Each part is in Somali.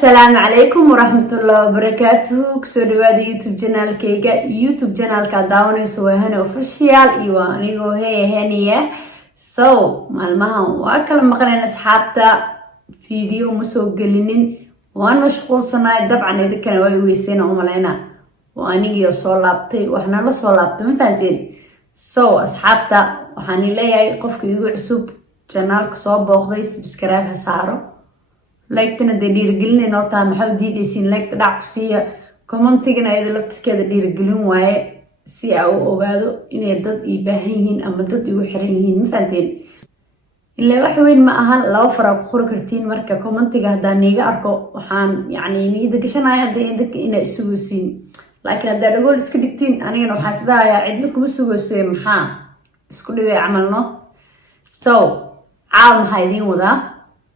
السلام عليكم ورحمة الله وبركاته. كسو دواد يوتيوب جانال كيغا يوتيوب جانال كداوني سوى هنا اوفيشيال ايوانيغو هي هنية مالمها واكل مقرين اصحابتا فيديو مسوق قلنين وان مشغول صناعي دبعا اذا كان ويسين ومالينا وانيغي صولابتي وحنا لا صولابتي مفانتين اصحابتا وحاني لياي قفك يوغو عسوب جانال كسو بوغدي سبسكرايب هسارو لايكتنا دي dhiirigelin oo taa maxaa diidaysiin like dhac ku siiya commentigana ay laftirkeeda dhiirigelin waaye si ay u ogaado inay dad ii baahan yihiin ama dad igu xiran yihiin ma fahanteen ilaa wax weyn ma aha laba fara ku qori kartiin marka commentiga hadaa niga arko waxaan niyada gashanaya dadka inay isugu siin laakiin hadaa dhagool iska dhigtiin anigana waxaan sidaaya cidna kuma sugoosay maxaa isku dhibay camalno caaw maxaa idin wadaa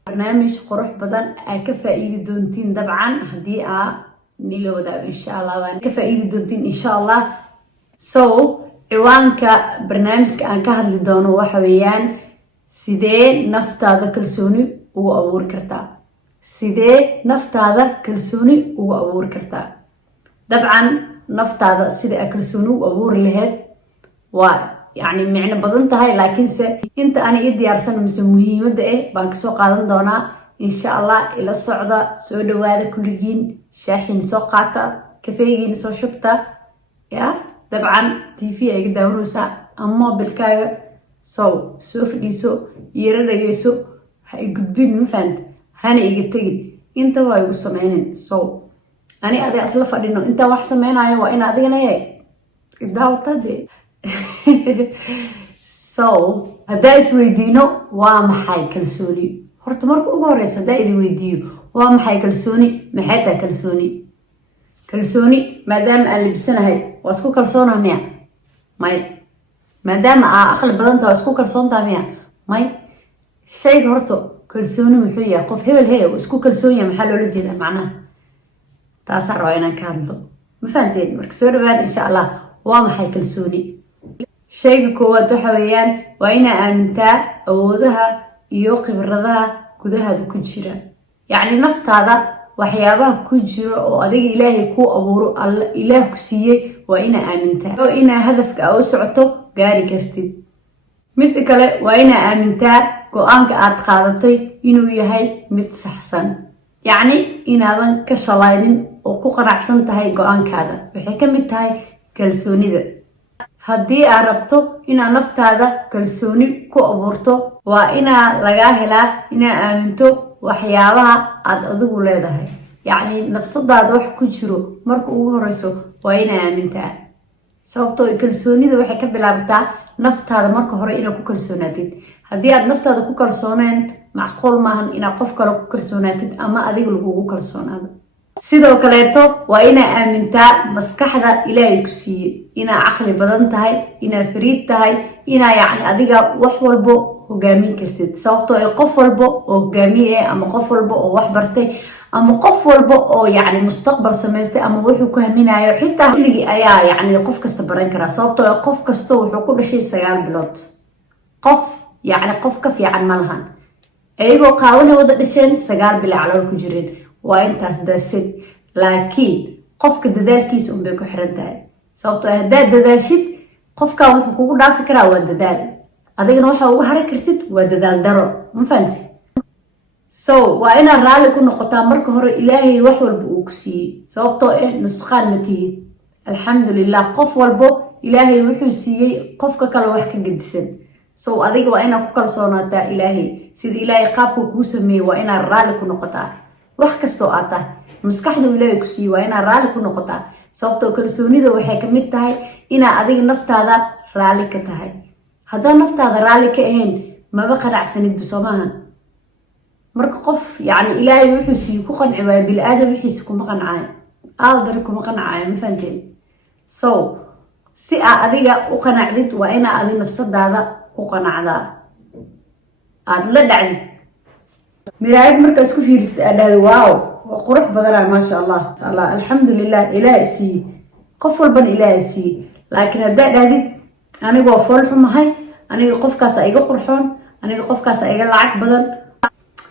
برنامج قروح بدن كفائدة دونتين طبعا هدي نيلو دا إن شاء الله كفائدة دونتين إن شاء الله عوان كبرنامج كأن كهد لدونه وحويان سيدي نفط هذا كلسوني وأبور كرتا سيدي نفط هذا كلسوني وأبور كرتا طبعا نفط هذا سيدي أكلسوني وأبور لهاد معنى بدنتهاي لكن انت انا يدي ارسل مهمه ده بان سو قادن دونا ان شاء الله الى الصعده سو دواده كلجين شاحن سو قاتا كافيين سو شبتا يا طبعا تي في اي داوروسا اما بالكاغا سو فديسو يرادغيسو هاي غدبين مفانت هاني ايغا تغي انت واي u sameeyeen ani adi asla fadhino inta wax sameeynayo waa in adigana daawtade هدا اسويدينو ومحاي كلسوني horta marka ugu horeysa hadaa idin weydiiyo waa maxay kalsooni maadaama aan libsanahay waa isku kalsoonaa miya may maadaama aan aqli badan tahay waa isku kalsoontaa miya may shayga horta kalsooni muxuu yahay qof hebel waa isku kalsoon yahay maxaa loola jeedaa macnaha taasaan rabaa inaan ka hadlo ma fahanteen marka soo dhawaada insha allah waa maxay kalsooni shayga koowaad waxa weeyaan waa inaa aamintaa awoodaha iyo khibradaha gudahaada ku jira naftaada waxyaabaha ku jira oo adiga ilaahay ku abuuro alla ilaah ku siiyay waa inaa aamintaa oo inaa hadafka u socoto gaari kartid mid kale waa inaa aamintaa go'aanka aad qaadatay inuu yahay mid saxsan inaadan ka shalaynin oo ku qanacsan tahay go'aankaada waxay ka mid tahay kalsoonida haddii aad rabto inaad naftaada kalsooni ku abuurto waa inaa lagaa helaa inaa aaminto waxyaabaha aad adigu leedahay nafsadaada wax ku jiro marka ugu horeyso waa inaa aamintaa sababtoo kalsoonida waxay ka bilaabataa naftaada marka hore inaad ku kalsoonaatid haddii aad naftaada ku kalsooneen macquul maahan inaad qof kale ku kalsoonaatid ama adiga lagugu kalsoonaado sidoo kaleeto waa inaa aamintaa maskaxda ilaahay ku siiyey inaa caqli badan tahay inaa fariid tahay inaa adiga wax walbo hogaamin kartid sababtoo ay qof walbo oo hogaamiye ama qof walbo oo wax bartay ama qof walbo oo mustaqbal samaystay ama wuxuu ku haminayo xitaa xilligii ayaa qof kasta baran karaa sababtoo ay qof kasta wuxuu ku dhashay 9 bilood qof qof ka fiican ma lahan ayagoo qaawana wada dhasheen 9 bilood calool ku jireen waa intaas daasid laakiin qofka dadaalkiisa un bay ku xiran tahay sababtoo haddaad dadaashid qofka wuxuu kugu dhaafi karaa waa dadaal adigana waxa uga hara kartid waa dadaal daro ma fahanti waa inaad raalli ku noqotaa marka hore ilaahay wax walba uu ku siiyey sababtoo nusqaan ma tihid alxamdulilah qof walbo ilaahay wuxuu siiyey qofka kale wax ka gedisan adiga waa inaad ku kalsoonaataa ilaahay sida ilaahay qaabku kuu sameeyey waa inaad raalli ku noqotaa wax kastoo aad tahay maskaxda ilaahay ku siiyey waa inaad raalli ku noqotaa sababtoo kalsoonida waxay ka mid tahay inaa adiga naftaada raalli ka tahay haddaa naftaada raalli ka ahayn maba qanacsanid bisoomahan marka qof ilaahay wuxuu siiyey ku qanci waayo bilaadan wixiisa kuma qancaayo aaldari kuma qancaayo ma fahanteen si aa adiga u qanacdid waa inaa adi nafsadaada ku qanacdaa aad la dhacdid miraayad marka isku fiirisid aad dhahdo waaw waa qurux badanaa maasha allah alxamdulilah ilaaha siiye qof walbana ilaaha siiye laakiin haddaa dhahdid aniga waa fool xumahay aniga qofkaas iga qurxoon aniga qofkaas iga lacag badan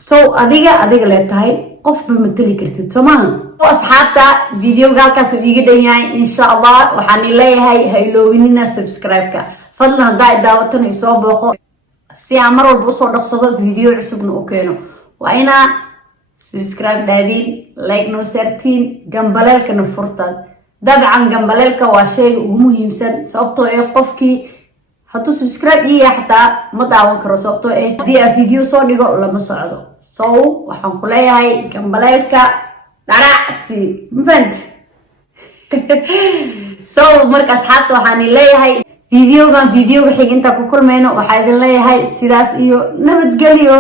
so adiga lee tahay qofba matali kartid soomaaha asxaabta videoga halkaas iiga dhan yahay insha allah waxaan leeyahay ha iloobinina subscribe-ka fadlan haddaa daawatan isoo booqo si aan mar walba usoo dhaqsado video cusubna u keeno waa inaa subscribe dhaadiin like noo saartiin gambaleelkana furtaan dabcan gambaleelka waa shayga ugu muhiimsan sababtoo ee qofkii hadduu subscribe iya xataa ma daawan karo sababtoo ee haddii aan video soo dhigo lama socdo so waxaan ku leeyahay gambaleelka dharacsi mafahant so marka asxaabta waxaan leeyahay videoga xig inta ku kulmayno waxaa idin leeyahay sidaas iyo nabadgelyo